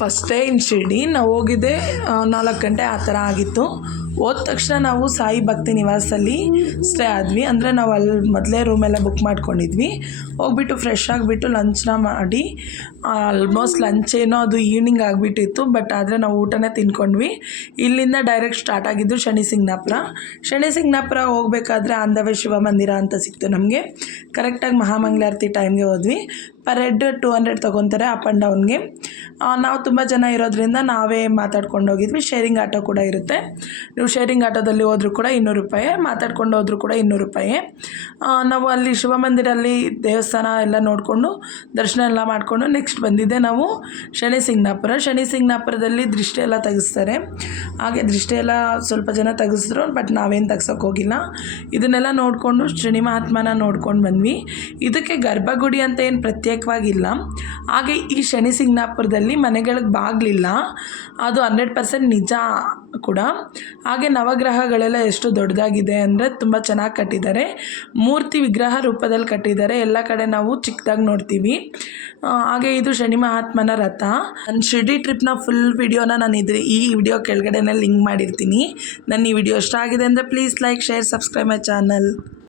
First day in Shirdi ನಾವು ಹೋಗಿದ್ದೆ 4 ಗಂಟೆ ಆ ಥರ ಆಗಿತ್ತು. ಹೋದ ತಕ್ಷಣ ನಾವು ಸಾಯಿ ಭಕ್ತಿ ನಿವಾಸಲ್ಲಿ ಸ್ಟೇ ಆದ್ವಿ. ಅಂದರೆ ನಾವು ಅಲ್ಲಿ ಮೊದಲೇ ರೂಮೆಲ್ಲ ಬುಕ್ ಮಾಡ್ಕೊಂಡಿದ್ವಿ. ಹೋಗ್ಬಿಟ್ಟು ಫ್ರೆಶ್ ಆಗಿಬಿಟ್ಟು ಲಂಚ್ನ ಮಾಡಿ ಆಲ್ಮೋಸ್ಟ್ ಲಂಚ್ ಏನೋ ಅದು ಈವ್ನಿಂಗ್ ಆಗಿಬಿಟ್ಟಿತ್ತು. ಬಟ್ ಆದರೆ ನಾವು ಊಟನೇ ತಿನ್ಕೊಂಡ್ವಿ. ಇಲ್ಲಿಂದ ಡೈರೆಕ್ಟ್ ಸ್ಟಾರ್ಟ್ ಆಗಿದ್ದು ಶನಿಸಿಂಗ್ನಾಪುರ ಹೋಗಬೇಕಾದ್ರೆ ಆನ್ ದ ವೇ ಶಿವ ಮಂದಿರ ಅಂತ ಸಿಕ್ತು ನಮಗೆ. ಕರೆಕ್ಟಾಗಿ ಮಹಾಮಂಗಳಾರತಿ ಟೈಮ್ಗೆ ಹೋದ್ವಿ. ಪರ್ ಹೆಡ್ 200 ತೊಗೊತಾರೆ ಅಪ್ ಆ್ಯಂಡ್ ಡೌನ್ಗೆ. ನಾವು ತುಂಬ ಜನ ಇರೋದ್ರಿಂದ ನಾವೇ ಮಾತಾಡ್ಕೊಂಡು ಹೋಗಿದ್ವಿ. ಶೇರಿಂಗ್ ಆಟೋ ಕೂಡ ಇರುತ್ತೆ. ನೀವು ಶೇರಿಂಗ್ ಆಟೋದಲ್ಲಿ ಹೋದರೂ ಕೂಡ 200 ರೂಪಾಯಿ, ಮಾತಾಡ್ಕೊಂಡು ಹೋದರೂ ಕೂಡ 200 ರೂಪಾಯಿ. ನಾವು ಅಲ್ಲಿ ಶಿವ ಮಂದಿರಲ್ಲಿ ದೇವಸ್ಥಾನ ಎಲ್ಲ ನೋಡಿಕೊಂಡು ದರ್ಶನ ಎಲ್ಲ ಮಾಡಿಕೊಂಡು ನೆಕ್ಸ್ಟ್ ಬಂದಿದ್ದೆ ನಾವು ಶನಿಸಿಂಗ್ನಾಪುರದಲ್ಲಿ ದೃಷ್ಟಿ ಎಲ್ಲ ತೆಗೆಸ್ತಾರೆ. ಹಾಗೆ ದೃಷ್ಟಿ ಎಲ್ಲ ಸ್ವಲ್ಪ ಜನ ತೆಗೆಸಿದ್ರು, ಬಟ್ ನಾವೇನು ತೆಗ್ಸೋಕೆ ಹೋಗಿಲ್ಲ. ಇದನ್ನೆಲ್ಲ ನೋಡಿಕೊಂಡು ಶನಿ ಮಹಾತ್ಮನ ನೋಡ್ಕೊಂಡು ಬಂದ್ವಿ. ಇದಕ್ಕೆ ಗರ್ಭಗುಡಿ ಅಂತ ಏನು ಪ್ರತ್ಯೇಕವಾಗಿಲ್ಲ. ಹಾಗೆ ಈ ಶನಿಸಿಂಗ್ನಾಪುರದಲ್ಲಿ ಮನೆಗಳಿಗೆ ಬಾಗಿಲಿಲ್ಲ, ಅದು 100% ನಿಜ ಕೂಡ. ಹಾಗೆ ನವಗ್ರಹಗಳೆಲ್ಲ ಎಷ್ಟು ದೊಡ್ಡದಾಗಿದೆ ಅಂದರೆ ತುಂಬ ಚೆನ್ನಾಗಿ ಕಟ್ಟಿದ್ದಾರೆ. ಮೂರ್ತಿ ವಿಗ್ರಹ ರೂಪದಲ್ಲಿ ಕಟ್ಟಿದ್ದಾರೆ. ಎಲ್ಲ ಕಡೆ ನಾವು ಚಿಕ್ಕದಾಗಿ ನೋಡ್ತೀವಿ. ಹಾಗೆ ಇದು ಶನಿ ಮಹಾತ್ಮನ ರಥ. ನನ್ನ ಶಿರ್ಡಿ ಟ್ರಿಪ್ನ ಫುಲ್ ವಿಡಿಯೋನ ನಾನು ಈ ವಿಡಿಯೋ ಕೆಳಗಡೆನೇ ಲಿಂಕ್ ಮಾಡಿರ್ತೀನಿ. ನನ್ನ ಈ ವಿಡಿಯೋ ಇಷ್ಟ ಆಗಿದೆ ಅಂದರೆ please like, share, subscribe my channel.